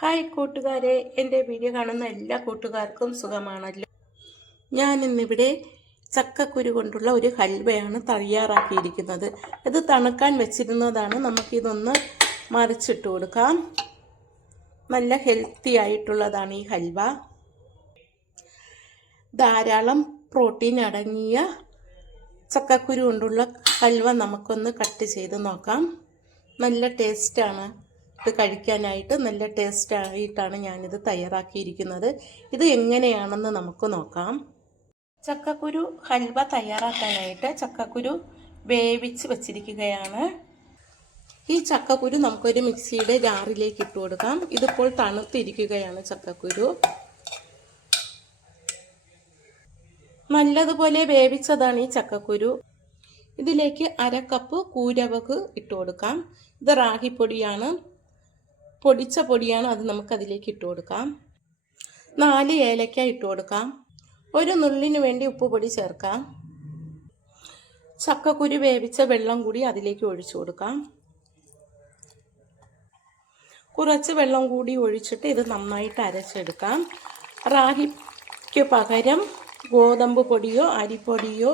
Hi കൂട്ടുകാരെ, എൻ്റെ video കാണുന്ന എല്ലാ കൂട്ടുകാർക്കും സുഖമാണല്ലോ. ഞാനിന്നിവിടെ ചക്കക്കുരു കൊണ്ടുള്ള ഒരു ഹൽവയാണ് തയ്യാറാക്കിയിരിക്കുന്നത്. ഇത് തണുക്കാൻ വെച്ചിരുന്നതാണ്. നമുക്കിതൊന്ന് മറിച്ചിട്ട് കൊടുക്കാം. നല്ല ഹെൽത്തി ആയിട്ടുള്ളതാണ് ഈ ഹൽവ. ധാരാളം പ്രോട്ടീൻ അടങ്ങിയ ചക്കക്കുരു കൊണ്ടുള്ള ഹൽവ നമുക്കൊന്ന് കട്ട് ചെയ്ത് നോക്കാം. നല്ല ടേസ്റ്റാണ്. ഇത് കഴിക്കാനായിട്ട് നല്ല ടേസ്റ്റ് ആയിട്ടാണ് ഞാനിത് തയ്യാറാക്കിയിരിക്കുന്നത്. ഇത് എങ്ങനെയാണെന്ന് നമുക്ക് നോക്കാം. ചക്കക്കുരു ഹൽവ തയ്യാറാക്കാനായിട്ട് ചക്കക്കുരു വേവിച്ച് വച്ചിരിക്കുകയാണ്. ഈ ചക്കക്കുരു നമുക്കൊരു മിക്സിയുടെ ജാറിലേക്ക് ഇട്ട് കൊടുക്കാം. ഇതിപ്പോൾ തണുത്തിരിക്കുകയാണ് ചക്കക്കുരു. നല്ലതുപോലെ വേവിച്ചതാണ് ഈ ചക്കക്കുരു. ഇതിലേക്ക് 1/2 കപ്പ് കൂരവക് ഇട്ട് കൊടുക്കാം. ഇത് റാഗിപ്പൊടിയാണ്, പൊടിച്ച പൊടിയാണ്. അത് നമുക്കതിലേക്ക് ഇട്ട് കൊടുക്കാം. 4 ഏലക്ക ഇട്ട് കൊടുക്കാം. ഒരു നുള്ളിന് വേണ്ടി ഉപ്പുപൊടി ചേർക്കാം. ചക്കക്കുരു വേവിച്ച വെള്ളം കൂടി അതിലേക്ക് ഒഴിച്ചു കൊടുക്കാം. കുറച്ച് വെള്ളം കൂടി ഒഴിച്ചിട്ട് ഇത് നന്നായിട്ട് അരച്ചെടുക്കാം. റാഗിക്ക് പകരം ഗോതമ്പ് പൊടിയോ അരിപ്പൊടിയോ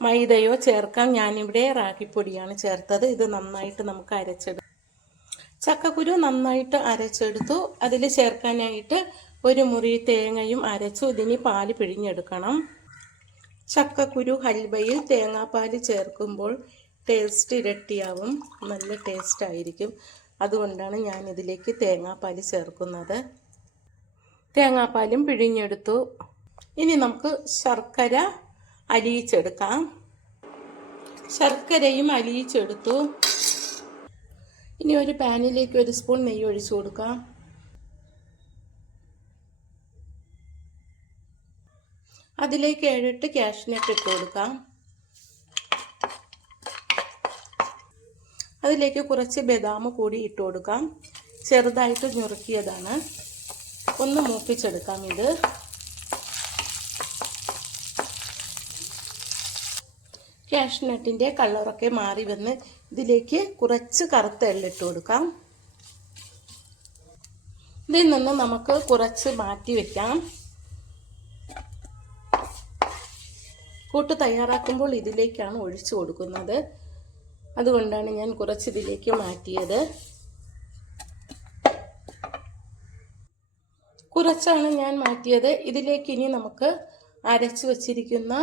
മൈദയോ ചേർക്കാം. ഞാനിവിടെ റാഗിപ്പൊടിയാണ് ചേർത്തത്. ഇത് നന്നായിട്ട് നമുക്ക് അരച്ചെടുക്കാം. ചക്കക്കുരു നന്നായിട്ട് അരച്ചെടുത്തു. അതിൽ ചേർക്കാനായിട്ട് ഒരു മുറി തേങ്ങയും അരച്ചു. ഇതിന് പാല് പിഴിഞ്ഞെടുക്കണം. ചക്കക്കുരു ഹൽവയിൽ തേങ്ങാപ്പാൽ ചേർക്കുമ്പോൾ ടേസ്റ്റ് ഇരട്ടിയാവും. നല്ല ടേസ്റ്റ് ആയിരിക്കും. അതുകൊണ്ടാണ് ഞാൻ ഇതിലേക്ക് തേങ്ങാപ്പാൽ ചേർക്കുന്നത്. തേങ്ങാപ്പാലും പിഴിഞ്ഞെടുത്തു. ഇനി നമുക്ക് ശർക്കര അലിയിച്ചെടുക്കാം. ശർക്കരയും അലിയിച്ചെടുത്തു. ഇനി ഒരു പാനിലേക്ക് 1 സ്പൂൺ നെയ്യ് ഒഴിച്ചു കൊടുക്കാം. അതിലേക്ക് 7-8 കാഷ്നട്ട് ഇട്ട് കൊടുക്കാം. അതിലേക്ക് കുറച്ച് ബദാം കൂടി ഇട്ട് കൊടുക്കാം. ചെറുതായിട്ട് ഞുറുക്കിയതാണ്. ഒന്ന് മൂപ്പിച്ചെടുക്കാം. ഇത് കാഷ്നട്ടിൻ്റെ കളറൊക്കെ മാറി വന്ന് ഇതിലേക്ക് കുറച്ച് കറുത്ത എള്ളിട്ട് കൊടുക്കാം. ഇതിൽ നിന്ന് നമുക്ക് കുറച്ച് മാറ്റി വെക്കാം. കൂട്ട് തയ്യാറാക്കുമ്പോൾ ഇതിലേക്കാണ് ഒഴിച്ചു കൊടുക്കുന്നത്. അതുകൊണ്ടാണ് ഞാൻ കുറച്ച് ഇതിലേക്ക് മാറ്റിയത്. കുറച്ചാണ് ഞാൻ മാറ്റിയത്. ഇതിലേക്ക് ഇനി നമുക്ക് അരച്ചു വച്ചിരിക്കുന്ന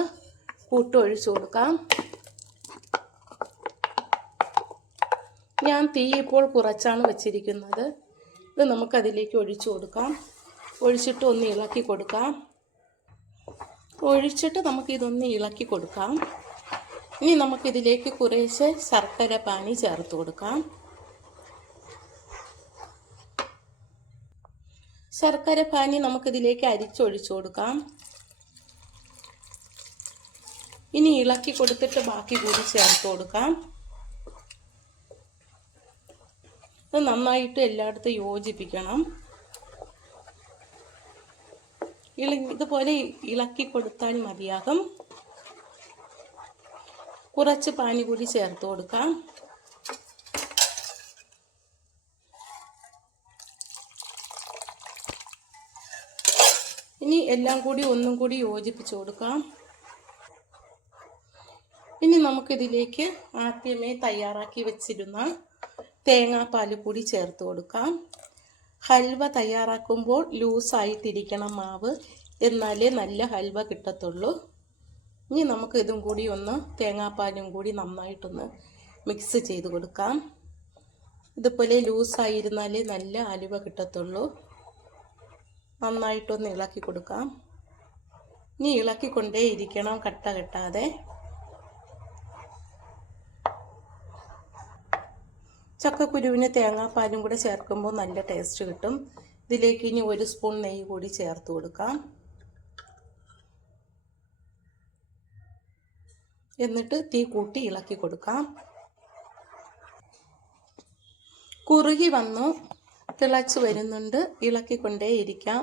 കൂട്ട് ഒഴിച്ചു കൊടുക്കാം. ഞാൻ തീ ഇപ്പോൾ കുറച്ചാണ് വച്ചിരിക്കുന്നത്. ഇത് നമുക്കതിലേക്ക് ഒഴിച്ചു കൊടുക്കാം. ഒഴിച്ചിട്ട് ഒന്ന് ഇളക്കി കൊടുക്കാം. നമുക്കിതൊന്ന് ഇളക്കി കൊടുക്കാം. ഇനി നമുക്കിതിലേക്ക് കുറേശ്ശെ ശർക്കര പാനി ചേർത്ത് കൊടുക്കാം. ശർക്കര പാനി നമുക്കിതിലേക്ക് അരിച്ചൊഴിച്ചു കൊടുക്കാം. ഇനി ഇളക്കി കൊടുത്തിട്ട് ബാക്കി കൂടി ചേർത്ത് കൊടുക്കാം. ഇത് നന്നായിട്ട് എല്ലായിടത്തും യോജിപ്പിക്കണം. ഇതുപോലെ ഇളക്കി കൊടുത്താൽ മതിയാകും. കുറച്ച് പാനി കൂടി ചേർത്ത് കൊടുക്കാം. ഇനി എല്ലാം കൂടി ഒന്നും കൂടി യോജിപ്പിച്ചു കൊടുക്കാം. ഇനി നമുക്കിതിലേക്ക് ആദ്യമേ തയ്യാറാക്കി വെച്ചിരുന്ന തേങ്ങാപ്പാൽ കൂടി ചേർത്ത് കൊടുക്കാം. ഹൽവ തയ്യാറാക്കുമ്പോൾ ലൂസായിട്ടിരിക്കണം മാവ്, എന്നാലേ നല്ല ഹൽവ കിട്ടത്തുള്ളൂ. ഇനി നമുക്ക് ഇതും കൂടി ഒന്ന് തേങ്ങാപ്പാലും കൂടി നന്നായിട്ടൊന്ന് മിക്സ് ചെയ്ത് കൊടുക്കാം. ഇതുപോലെ ലൂസായിരുന്നാലേ നല്ല ഹൽവ കിട്ടത്തുള്ളൂ. നന്നായിട്ടൊന്ന് ഇളക്കി കൊടുക്കാം. ഇനി ഇളക്കിക്കൊണ്ടേ ഇരിക്കണം, കട്ട കെട്ടാതെ. ചക്കക്കുരുവിന് തേങ്ങാപ്പാലും കൂടെ ചേർക്കുമ്പോൾ നല്ല ടേസ്റ്റ് കിട്ടും. ഇതിലേക്ക് ഇനി 1 സ്പൂൺ നെയ്യ് കൂടി ചേർത്ത് കൊടുക്കാം. എന്നിട്ട് തീ കൂട്ടി ഇളക്കി കൊടുക്കാം. കുറുകി വന്നു തിളച്ച് വരുന്നുണ്ട്. ഇളക്കിക്കൊണ്ടേ ഇരിക്കാം.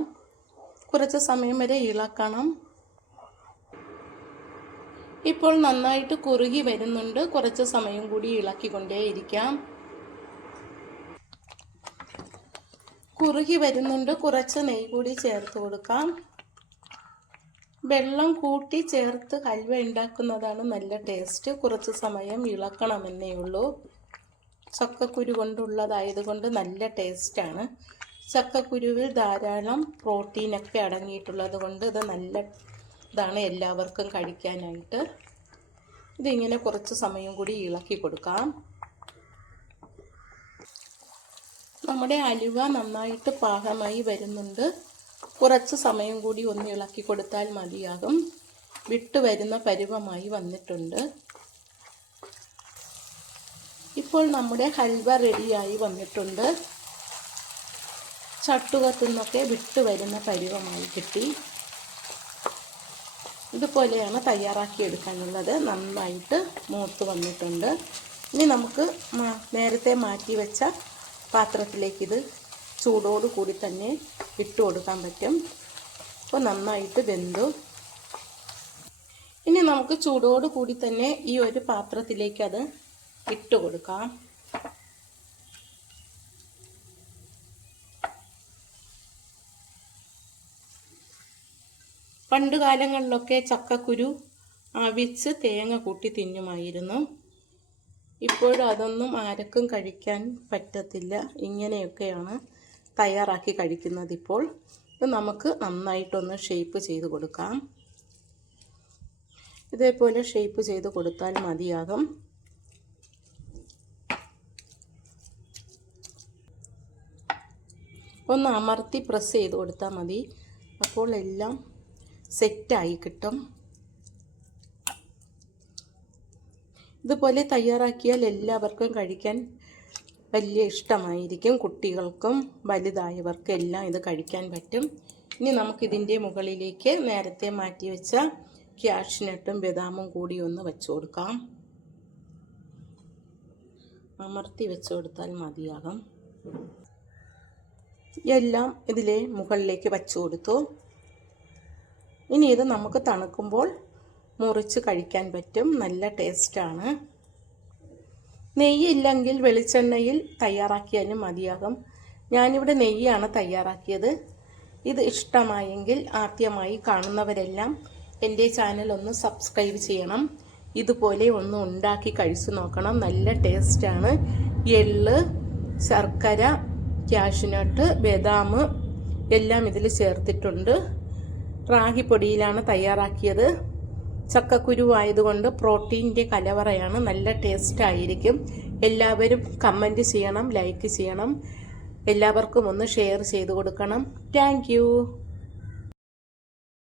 കുറച്ച് സമയം വരെ ഇളക്കണം. ഇപ്പോൾ നന്നായിട്ട് കുറുകി വരുന്നുണ്ട്. കുറച്ച് സമയം കൂടി ഇളക്കിക്കൊണ്ടേ ഇരിക്കാം. കുറുകി വരുന്നുണ്ട്. കുറച്ച് നെയ്യ് കൂടി ചേർത്ത് കൊടുക്കാം. വെള്ളം കൂട്ടി ചേർത്ത് ഹൽവ ഉണ്ടാക്കുന്നതാണ് നല്ല ടേസ്റ്റ്. കുറച്ച് സമയം ഇളക്കണമെന്നേ ഉള്ളൂ. ചക്കക്കുരു കൊണ്ടുള്ളതായതുകൊണ്ട് നല്ല ടേസ്റ്റാണ്. ചക്കക്കുരുവിൽ ധാരാളം പ്രോട്ടീനൊക്കെ അടങ്ങിയിട്ടുള്ളത് കൊണ്ട് ഇത് നല്ല ഇതാണ് എല്ലാവർക്കും കഴിക്കാനായിട്ട്. ഇതിങ്ങനെ കുറച്ച് സമയം കൂടി ഇളക്കി കൊടുക്കാം. നമ്മുടെ അലുവ നന്നായിട്ട് പാകമായി വരുന്നുണ്ട്. കുറച്ച് സമയം കൂടി ഒന്ന് ഇളക്കി കൊടുത്താൽ മതിയാകും. വിട്ട് വരുന്ന പരുവമായി വന്നിട്ടുണ്ട്. ഇപ്പോൾ നമ്മുടെ ഹൽവ റെഡിയായി വന്നിട്ടുണ്ട്. ചട്ടുകത്തിൽ നിന്നൊക്കെ വിട്ട് വരുന്ന പരുവമായി കിട്ടി. ഇതുപോലെയാണ് തയ്യാറാക്കിയെടുക്കാനുള്ളത്. നന്നായിട്ട് മൂത്ത് വന്നിട്ടുണ്ട്. ഇനി നമുക്ക് നേരത്തെ മാറ്റി വെച്ച പാത്രത്തിലേക്ക് ഇത് ചൂടോട് കൂടി തന്നെ ഇട്ട് കൊടുക്കാൻ പറ്റും. അപ്പോൾ നന്നായിട്ട് വെന്തു. ഇനി നമുക്ക് ചൂടോട് കൂടി തന്നെ ഈ ഒരു പാത്രത്തിലേക്ക് അത് ഇട്ട് കൊടുക്കാം. പണ്ട് കാലങ്ങളിലൊക്കെ ചക്കക്കുരു അവിച്ച് തേങ്ങ കൂട്ടി തിന്നുമായിരുന്നു. ഇപ്പോഴും അതൊന്നും ആർക്കും കഴിക്കാൻ പറ്റത്തില്ല. ഇങ്ങനെയൊക്കെയാണ് തയ്യാറാക്കി കഴിക്കുന്നത് ഇപ്പോൾ. ഇത് നമുക്ക് നന്നായിട്ടൊന്ന് ഷേപ്പ് ചെയ്ത് കൊടുക്കാം. ഇതേപോലെ ഷേപ്പ് ചെയ്ത് കൊടുത്താൽ മതിയാകും. ഒന്ന് അമർത്തി പ്രസ് ചെയ്ത് കൊടുത്താൽ മതി. അപ്പോൾ എല്ലാം സെറ്റായി കിട്ടും. ഇതുപോലെ തയ്യാറാക്കിയാൽ എല്ലാവർക്കും കഴിക്കാൻ വലിയ ഇഷ്ടമായിരിക്കും. കുട്ടികൾക്കും വലുതായവർക്കും എല്ലാം ഇത് കഴിക്കാൻ പറ്റും. ഇനി നമുക്കിതിൻ്റെ മുകളിലേക്ക് നേരത്തെ മാറ്റി വെച്ച ക്യാഷ്നട്ടും ബദാമും കൂടി ഒന്ന് വെച്ച് കൊടുക്കാം. അമർത്തി വെച്ച് കൊടുത്താൽ മതിയാകും. എല്ലാം ഇതിലെ മുകളിലേക്ക് വെച്ച് കൊടുത്തു. ഇനി ഇത് നമുക്ക് തണുക്കുമ്പോൾ മുറിച്ച് കഴിക്കാൻ പറ്റും. നല്ല ടേസ്റ്റാണ്. നെയ്യില്ലെങ്കിൽ വെളിച്ചെണ്ണയിൽ തയ്യാറാക്കിയാലും മതിയാകും. ഞാനിവിടെ നെയ്യാണ് തയ്യാറാക്കിയത്. ഇത് ഇഷ്ടമായെങ്കിൽ ആദ്യമായി കാണുന്നവരെല്ലാം എൻ്റെ ചാനൽ ഒന്ന് സബ്സ്ക്രൈബ് ചെയ്യണം. ഇതുപോലെ ഒന്ന് ഉണ്ടാക്കി കഴിച്ചു നോക്കണം. നല്ല ടേസ്റ്റാണ്. എള്ള്, ശർക്കര, കാഷ്നട്ട്, ബദാം എല്ലാം ഇതിൽ ചേർത്തിട്ടുണ്ട്. റാഗിപ്പൊടിയിലാണ് തയ്യാറാക്കിയത്. ചക്കക്കുരു ആയതുകൊണ്ട് പ്രോട്ടീൻ്റെ കലവറയാണ്. നല്ല ടേസ്റ്റ് ആയിരിക്കും. എല്ലാവരും കമൻറ്റ് ചെയ്യണം, ലൈക്ക് ചെയ്യണം. എല്ലാവർക്കും ഒന്ന് ഷെയർ ചെയ്ത് കൊടുക്കണം. താങ്ക്